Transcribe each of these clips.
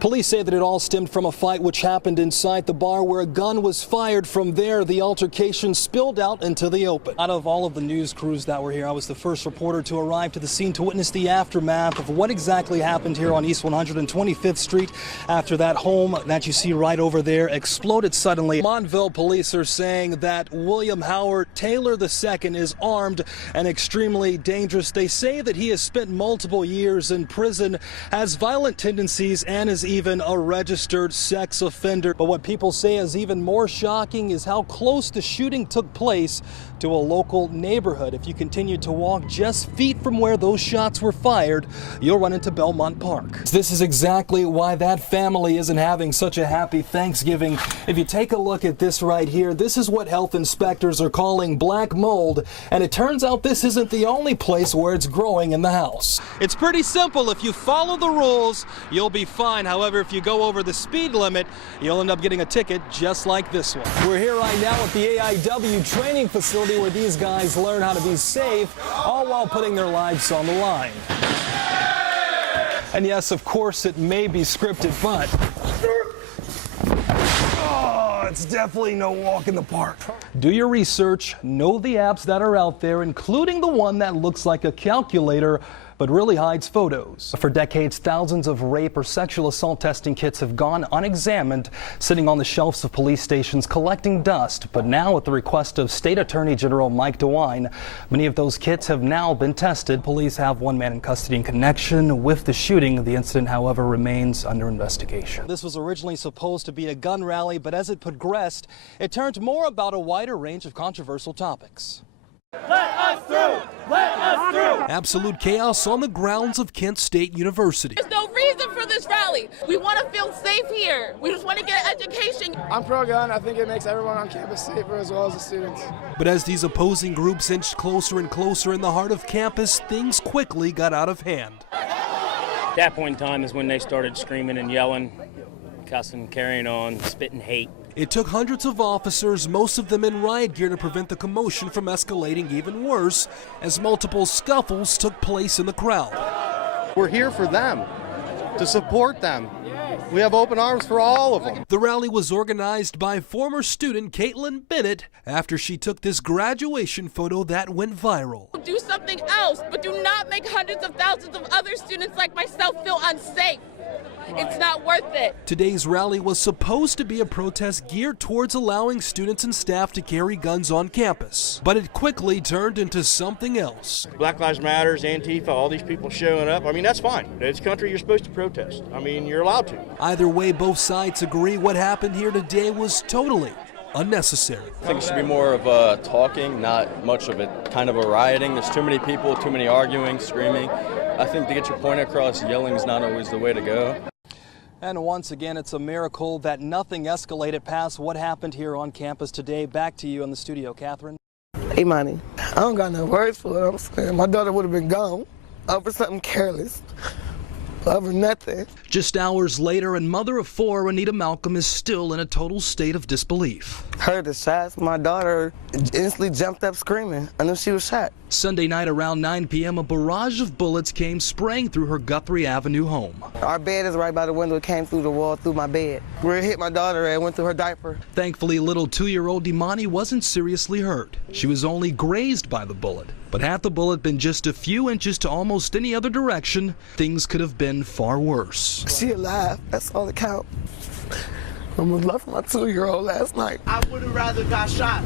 Police say that it all stemmed from a fight which happened inside the bar where a gun was fired. From there, the altercation spilled out into the open. Out of all of the news crews that were here, I was the first reporter to arrive to the scene to witness the aftermath of what exactly happened here on East 125th Street after that home that you see right over there exploded suddenly. Montville police are saying that William Howard Taylor II is armed and extremely dangerous. They say that he has spent multiple years in prison, has violent tendencies, and is even a registered sex offender. But what people say is even more shocking is how close the shooting took place to a local neighborhood. If you continue to walk just feet from where those shots were fired, you'll run into Belmont Park. This is exactly why that family isn't having such a happy Thanksgiving. If you take a look at this right here, this is what health inspectors are calling black mold, and it turns out this isn't the only place where it's growing in the house. It's pretty simple. If you follow the rules, you'll be fine. However, if you go over the speed limit, you'll end up getting a ticket just like this one. We're here right now at the AIW training facility where these guys learn how to be safe, all while putting their lives on the line. And yes, of course, it may be scripted, but it's definitely no walk in the park. Do your research, know the apps that are out there, including the one that looks like a calculator but really hides photos. For decades, thousands of rape or sexual assault testing kits have gone unexamined, sitting on the shelves of police stations collecting dust. But now, at the request of State Attorney General Mike DeWine, many of those kits have now been tested. Police have one man in custody in connection with the shooting. The incident, however, remains under investigation. This was originally supposed to be a gun rally, but as it progressed, it turned more about a wider range of controversial topics. Let us through! Let us through! Absolute chaos on the grounds of Kent State University. There's no reason for this rally. We want to feel safe here. We just want to get education. I'm pro-gun. I think it makes everyone on campus safer as well as the students. But as these opposing groups inched closer and closer in the heart of campus, things quickly got out of hand. At that point in time is when they started screaming and yelling, cussing, carrying on, spitting hate. It took hundreds of officers, most of them in riot gear, to prevent the commotion from escalating even worse as multiple scuffles took place in the crowd. We're here for them, to support them. We have open arms for all of them. The rally was organized by former student Caitlin Bennett after she took this graduation photo that went viral. Do something else, but do not make hundreds of thousands of other students like myself feel unsafe. It's not worth it. Today's rally was supposed to be a protest geared towards allowing students and staff to carry guns on campus, but it quickly turned into something else. Black Lives Matters, Antifa, all these people showing up. I mean, that's fine. It's country, you're supposed to protest. I mean, you're allowed to. Either way, both sides agree what happened here today was totally unnecessary. I think it should be more of talking, not much of it kind of a rioting. There's too many people, too many arguing, screaming. I think to get your point across, yelling is not always the way to go. And once again, it's a miracle that nothing escalated past what happened here on campus today. Back to you in the studio, Catherine. Hey, Money, I don't got no words for it. I'm saying my daughter would have been gone over something careless. Over nothing. Just hours later, and mother of four, Anita Malcolm, is still in a total state of disbelief. Heard the shots. My daughter instantly jumped up screaming. I knew she was shot. Sunday night around 9 p.m., a barrage of bullets came spraying through her Guthrie Avenue home. Our bed is right by the window. It came through the wall, through my bed. Where it hit my daughter and went through her diaper. Thankfully, little 2-year-old Imani wasn't seriously hurt. She was only grazed by the bullet. But had the bullet been just a few inches to almost any other direction, things could have been far worse. She alive. That's all that counts. I almost left my 2-year-old last night. I would have rather got shot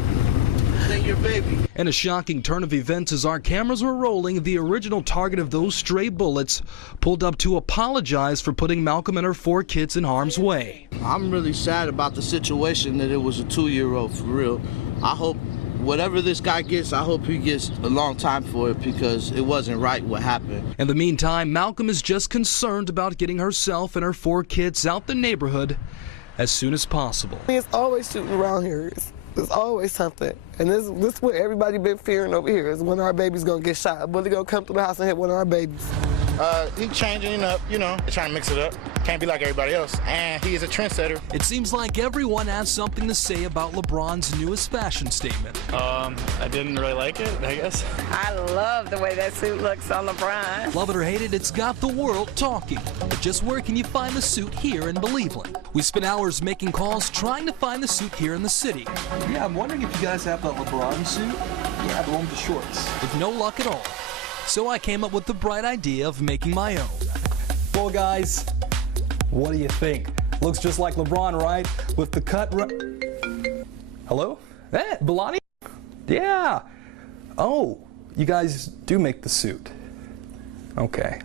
than your baby. In a shocking turn of events, as our cameras were rolling, the original target of those stray bullets pulled up to apologize for putting Malcolm and her 4 kids in harm's way. I'm really sad about the situation that it was a 2-year-old, for real. I hope whatever this guy gets, I hope he gets a long time for it because it wasn't right what happened. In the meantime, Malcolm is just concerned about getting herself and her 4 kids out the neighborhood as soon as possible. It's always shooting around here. There's always something. And this is what everybody been fearing over here, is when our baby's gonna get shot. A bullet gonna come through the house and hit one of our babies. He changing up, you know, trying to mix it up. Can't be like everybody else, and he is a trendsetter. It seems like everyone has something to say about LeBron's newest fashion statement. I didn't really like it, I guess. I love the way that suit looks on LeBron. Love it or hate it, it's got the world talking. But just where can you find the suit here in Believeland? We spent hours making calls trying to find the suit here in the city. Yeah, I'm wondering if you guys have that LeBron suit. Yeah, the one with the shorts. With no luck at all. So I came up with the bright idea of making my own. Well, guys, what do you think? Looks just like LeBron, right? With the cut. Hello? Hey, Belani? Yeah. Oh, you guys do make the suit. Okay.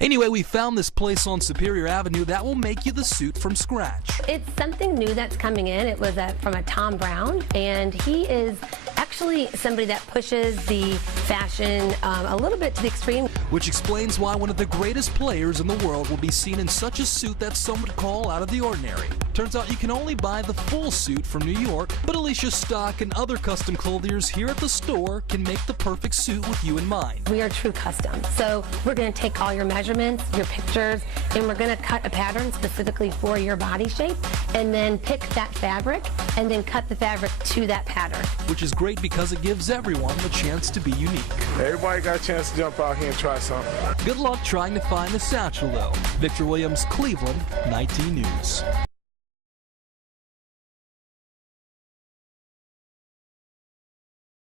Anyway, we found this place on Superior Avenue that will make you the suit from scratch. It's something new that's coming in. It was from a Tom Brown, and he is actually somebody that pushes the fashion a little bit to the extreme. Which explains why one of the greatest players in the world will be seen in such a suit that some would call out of the ordinary. Turns out you can only buy the full suit from New York, but Alicia Stock and other custom clothiers here at the store can make the perfect suit with you in mind. We are true custom, so we're going to take all your measurements, your pictures, and we're going to cut a pattern specifically for your body shape, and then pick that fabric, and then cut the fabric to that pattern. Which is great because it gives everyone the chance to be unique. Everybody got a chance to jump out here and try something. Good luck trying to find the satchel, though. Victor Williams, Cleveland, 19 News.